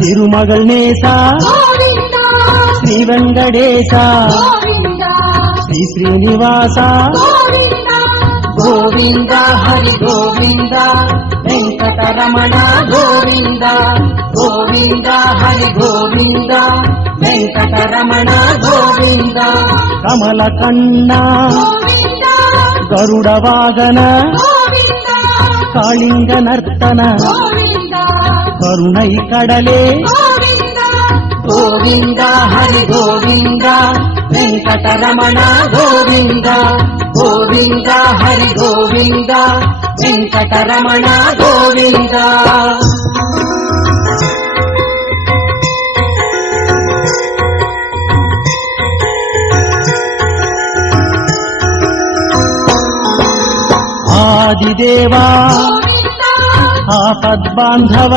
తిరుమగల్నేస Shri Venkatesha Shri Srinivasa Govinda Hari Govinda Venkataramana Govinda Govinda Hari Govinda Venkataramana Govinda Kamala Kanna Garuda వాగన Kalinga నర్తన కరుణై కడలే Govinda Hari Govinda Venkataramana Govinda Govinda Hari Govinda Venkataramana Govinda ఆదిదేవా ఆపద్బాంధవ